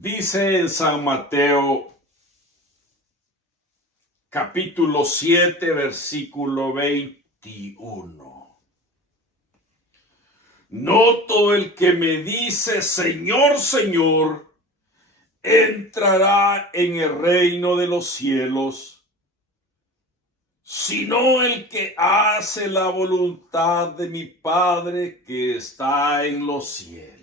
Dice en San Mateo, capítulo 7, versículo 21. No todo el que me dice Señor, Señor, entrará en el reino de los cielos, sino el que hace la voluntad de mi Padre que está en los cielos.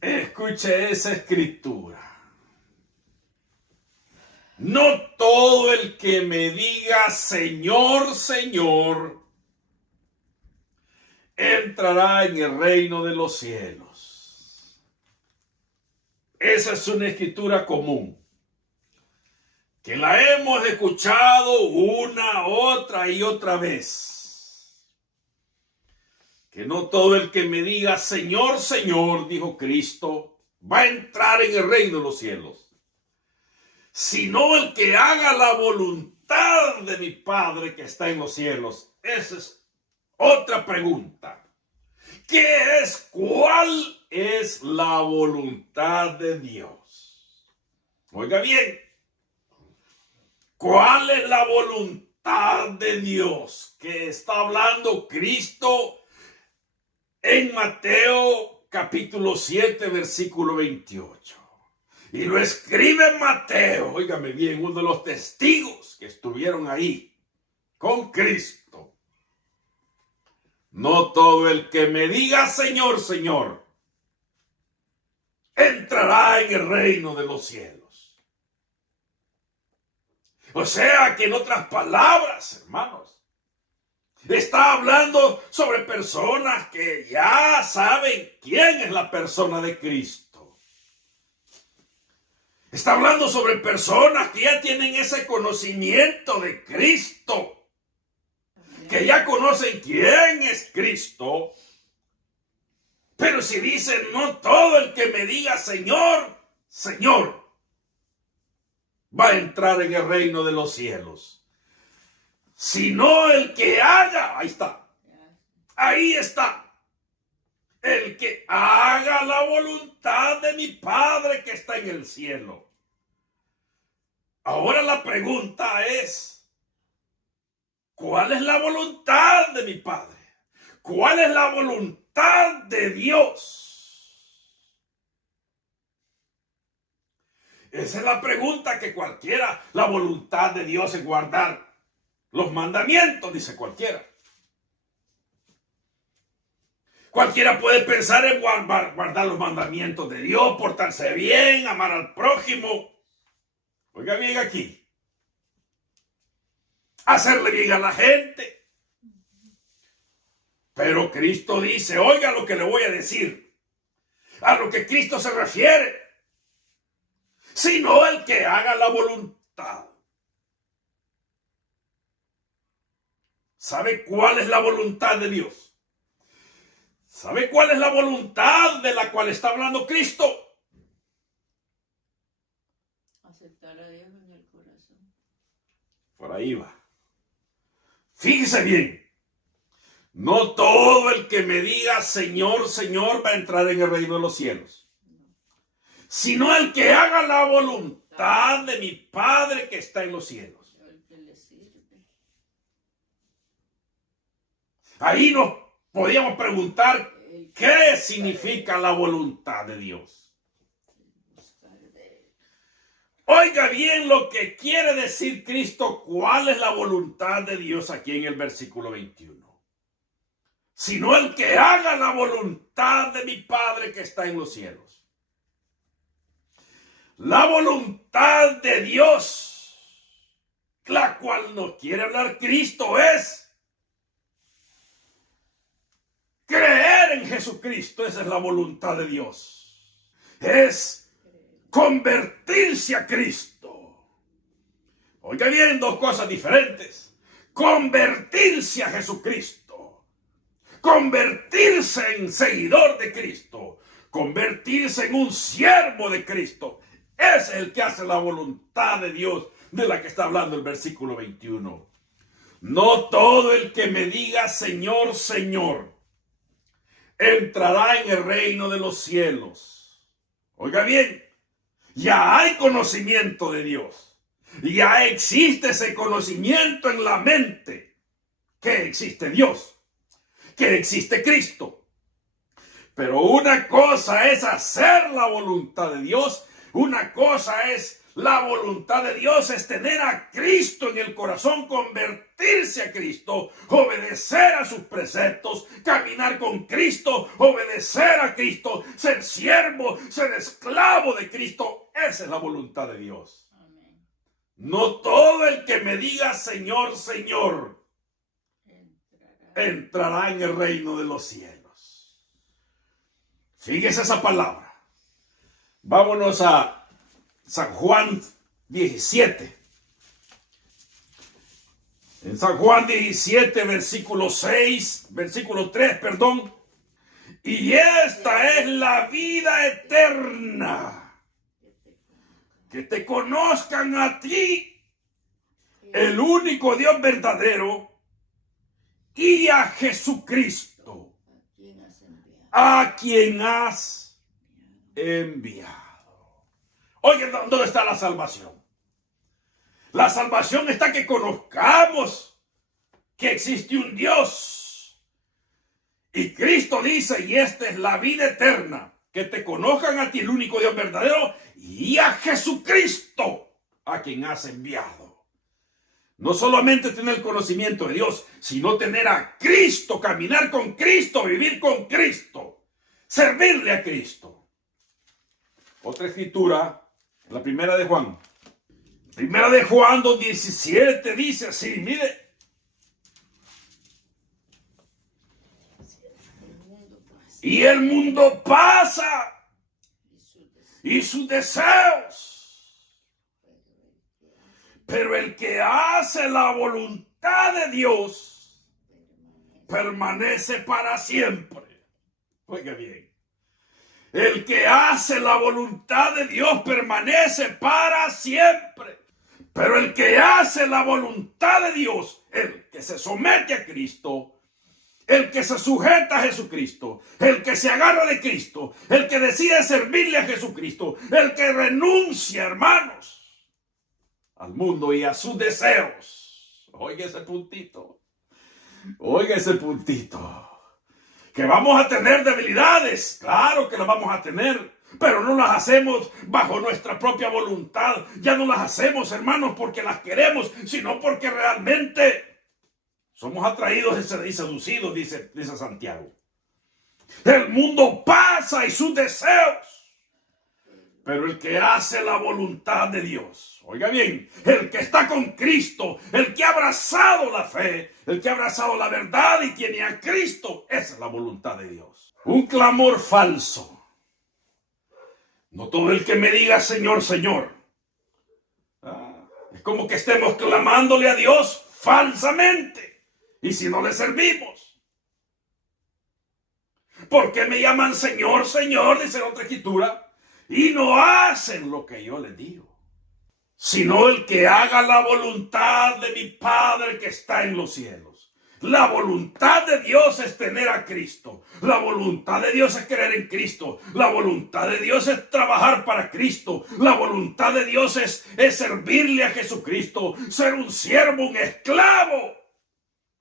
Escuche esa escritura. No todo el que me diga Señor, Señor, entrará en el reino de los cielos. Esa es una escritura común, que la hemos escuchado una, otra y otra vez. Que no todo el que me diga Señor, Señor, dijo Cristo, va a entrar en el reino de los cielos, sino el que haga la voluntad de mi Padre que está en los cielos. Esa es otra pregunta. ¿Cuál es la voluntad de Dios? Oiga bien, ¿cuál es la voluntad de Dios que está hablando Cristo en Mateo capítulo 7, versículo 28? Y lo escribe Mateo, óigame bien, uno de los testigos que estuvieron ahí con Cristo. No todo el que me diga Señor, Señor, entrará en el reino de los cielos. O sea que en otras palabras, hermanos, está hablando sobre personas que ya saben quién es la persona de Cristo. Está hablando sobre personas que ya tienen ese conocimiento de Cristo, que ya conocen quién es Cristo. Pero si dicen, no todo el que me diga Señor, Señor, va a entrar en el reino de los cielos, sino el que haga, ahí está, el que haga la voluntad de mi Padre que está en el cielo. Ahora la pregunta es, ¿cuál es la voluntad de mi Padre? ¿Cuál es la voluntad de Dios? Esa es la pregunta que cualquiera, la voluntad de Dios es guardar los mandamientos, dice cualquiera. Cualquiera puede pensar en guardar los mandamientos de Dios, portarse bien, amar al prójimo. Oiga bien aquí. Hacerle bien a la gente. Pero Cristo dice, oiga lo que le voy a decir. A lo que Cristo se refiere. Sino el que haga la voluntad. ¿Sabe cuál es la voluntad de Dios? ¿Sabe cuál es la voluntad de la cual está hablando Cristo? Aceptar a Dios en el corazón. Por ahí va. Fíjese bien. No todo el que me diga Señor, Señor va a entrar en el reino de los cielos. Sino el que haga la voluntad de mi Padre que está en los cielos. El que le sirve. Ahí nos podíamos preguntar qué significa la voluntad de Dios. Oiga bien lo que quiere decir Cristo, cuál es la voluntad de Dios aquí en el versículo 21. Sino el que haga la voluntad de mi Padre que está en los cielos. La voluntad de Dios, la cual nos quiere hablar Cristo, es creer en Jesucristo. Esa es la voluntad de Dios. Es convertirse a Cristo. Oiga bien, dos cosas diferentes. Convertirse a Jesucristo. Convertirse en seguidor de Cristo. Convertirse en un siervo de Cristo. Ese es el que hace la voluntad de Dios, de la que está hablando el versículo 21. No todo el que me diga Señor, Señor, entrará en el reino de los cielos. Oiga bien, ya hay conocimiento de Dios. Ya existe ese conocimiento en la mente. Que existe Dios. Que existe Cristo. Pero una cosa es hacer la voluntad de Dios. Una cosa es la voluntad de Dios, es tener a Cristo en el corazón, convertirse a Cristo, obedecer a sus preceptos, caminar con Cristo, obedecer a Cristo, ser siervo, ser esclavo de Cristo. Esa es la voluntad de Dios. Amén. No todo el que me diga Señor, Señor, entrará en el reino de los cielos. Fíjese esa palabra. Vámonos a San Juan 17. En San Juan 17, versículo 3, perdón. Y esta es la vida eterna, que te conozcan a ti, el único Dios verdadero, y a Jesucristo, a quien has enviado. Oye, ¿dónde está la salvación? La salvación está que conozcamos que existe un Dios. Y Cristo dice, y esta es la vida eterna, que te conozcan a ti, el único Dios verdadero, y a Jesucristo, a quien has enviado. No solamente tener el conocimiento de Dios, sino tener a Cristo, caminar con Cristo, vivir con Cristo, servirle a Cristo. Otra escritura, la primera de Juan. Primera de Juan 2:17 dice así, mire. Y el mundo pasa y sus deseos, pero el que hace la voluntad de Dios permanece para siempre. Oiga bien. El que hace la voluntad de Dios permanece para siempre. Pero el que hace la voluntad de Dios, el que se somete a Cristo, el que se sujeta a Jesucristo, el que se agarra de Cristo, el que decide servirle a Jesucristo, el que renuncia, hermanos, al mundo y a sus deseos. Oiga ese puntito. Oiga ese puntito. Que vamos a tener debilidades, claro que las vamos a tener, pero no las hacemos bajo nuestra propia voluntad. Ya no las hacemos, hermanos, porque las queremos, sino porque realmente somos atraídos y seducidos, dice Santiago. El mundo pasa y sus deseos, pero el que hace la voluntad de Dios, oiga bien, el que está con Cristo, el que ha abrazado la fe, el que ha abrazado la verdad y tiene a Cristo, esa es la voluntad de Dios. Un clamor falso. No todo el que me diga Señor, Señor. Es como que estemos clamándole a Dios falsamente. Y si no le servimos. ¿Por qué me llaman Señor, Señor? Dice la otra escritura. Y no hacen lo que yo les digo, sino el que haga la voluntad de mi Padre que está en los cielos. La voluntad de Dios es tener a Cristo. La voluntad de Dios es creer en Cristo. La voluntad de Dios es trabajar para Cristo. La voluntad de Dios es servirle a Jesucristo, ser un siervo, un esclavo.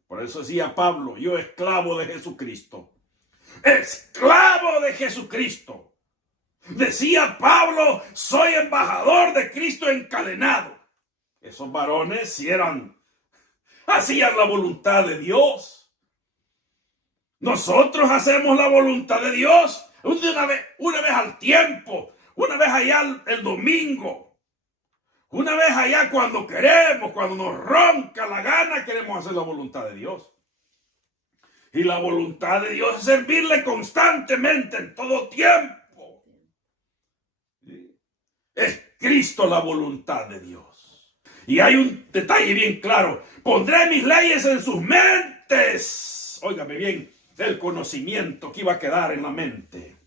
Por eso decía Pablo, yo esclavo de Jesucristo. Esclavo de Jesucristo. Decía Pablo, soy embajador de Cristo encadenado. Esos varones si hacían la voluntad de Dios. Nosotros hacemos la voluntad de Dios una vez al tiempo, una vez allá el domingo, una vez allá cuando queremos, cuando nos ronca la gana, queremos hacer la voluntad de Dios. Y la voluntad de Dios es servirle constantemente en todo tiempo. Es Cristo la voluntad de Dios. Y hay un detalle bien claro. Pondré mis leyes en sus mentes. Óigame bien, el conocimiento que iba a quedar en la mente.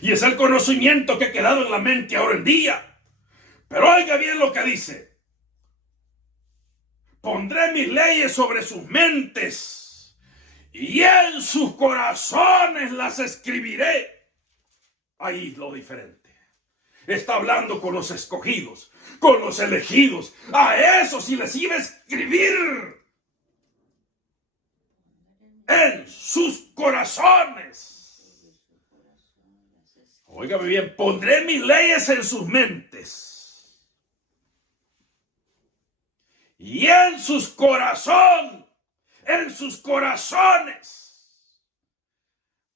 Y es el conocimiento que ha quedado en la mente ahora en día. Pero oiga bien lo que dice. Pondré mis leyes sobre sus mentes y en sus corazones las escribiré. Ahí lo diferente. Está hablando con los escogidos, con los elegidos. A esos sí les iba a escribir en sus corazones. Óigame bien, pondré mis leyes en sus mentes y en sus corazones,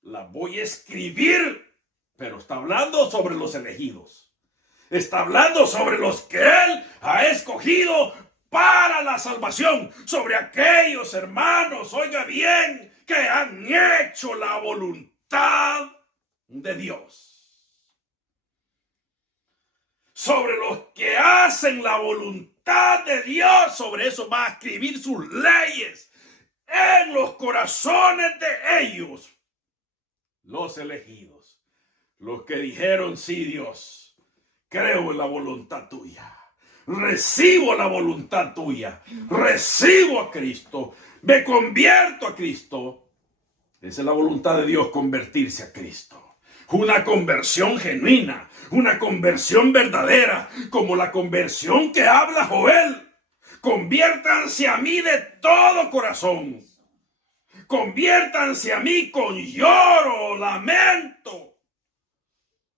las voy a escribir. Pero está hablando sobre los elegidos. Está hablando sobre los que Él ha escogido para la salvación. Sobre aquellos hermanos, oiga bien, que han hecho la voluntad de Dios. Sobre los que hacen la voluntad de Dios, sobre eso va a escribir sus leyes en los corazones de ellos, los elegidos. Los que dijeron, sí, Dios, creo en la voluntad tuya, recibo la voluntad tuya, recibo a Cristo, me convierto a Cristo. Esa es la voluntad de Dios, convertirse a Cristo. Una conversión genuina, una conversión verdadera, como la conversión que habla Joel. Conviértanse a mí de todo corazón. Conviértanse a mí con lloro, lamento.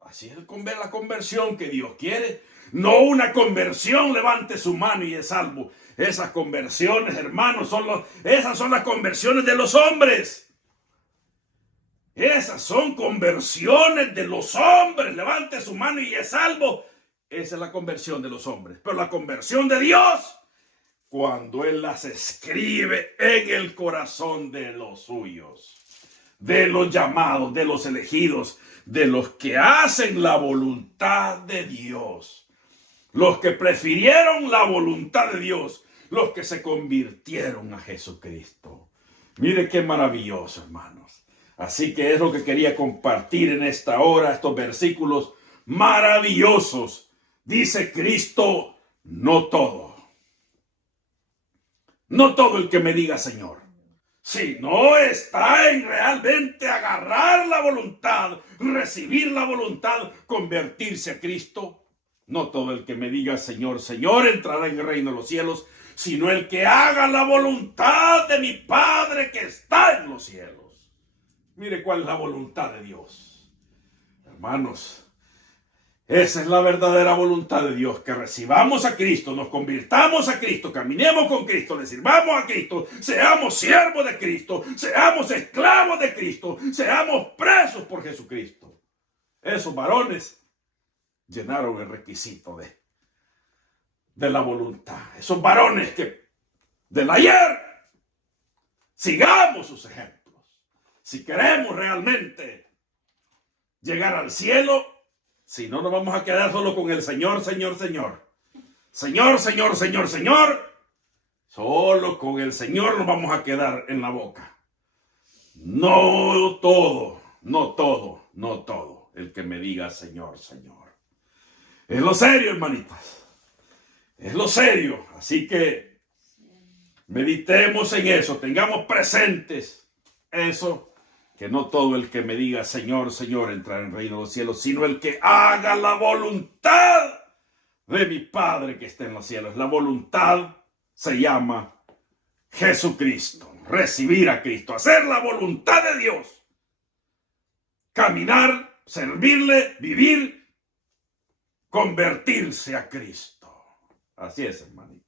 Así es la conversión que Dios quiere. No una conversión, levante su mano y es salvo. Esas conversiones, hermanos, esas son las conversiones de los hombres. Esas son conversiones de los hombres. Levante su mano y es salvo. Esa es la conversión de los hombres. Pero la conversión de Dios, cuando Él las escribe en el corazón de los suyos, de los llamados, de los elegidos, de los que hacen la voluntad de Dios, los que prefirieron la voluntad de Dios, los que se convirtieron a Jesucristo. Mire qué maravilloso, hermanos. Así que es lo que quería compartir en esta hora, estos versículos maravillosos. Dice Cristo, no todo. No todo el que me diga Señor. Si no está en realmente agarrar la voluntad, recibir la voluntad, convertirse a Cristo, no todo el que me diga Señor, Señor entrará en el reino de los cielos, sino el que haga la voluntad de mi Padre que está en los cielos. Mire cuál es la voluntad de Dios. Hermanos, esa es la verdadera voluntad de Dios, que recibamos a Cristo, nos convirtamos a Cristo, caminemos con Cristo, le sirvamos a Cristo, seamos siervos de Cristo, seamos esclavos de Cristo, seamos presos por Jesucristo. Esos varones llenaron el requisito de la voluntad. Esos varones que del ayer, sigamos sus ejemplos. Si queremos realmente llegar al cielo, si no, nos vamos a quedar solo con el Señor, Señor, Señor. Señor, Señor, Señor, Señor. Solo con el Señor nos vamos a quedar en la boca. No todo, no todo, no todo. El que me diga Señor, Señor. Es lo serio, hermanitas. Es lo serio. Así que meditemos en eso. Tengamos presentes eso. Que no todo el que me diga Señor, Señor entrará en el reino de los cielos, sino el que haga la voluntad de mi Padre que está en los cielos. La voluntad se llama Jesucristo. Recibir a Cristo, hacer la voluntad de Dios. Caminar, servirle, vivir, convertirse a Cristo. Así es, hermanito.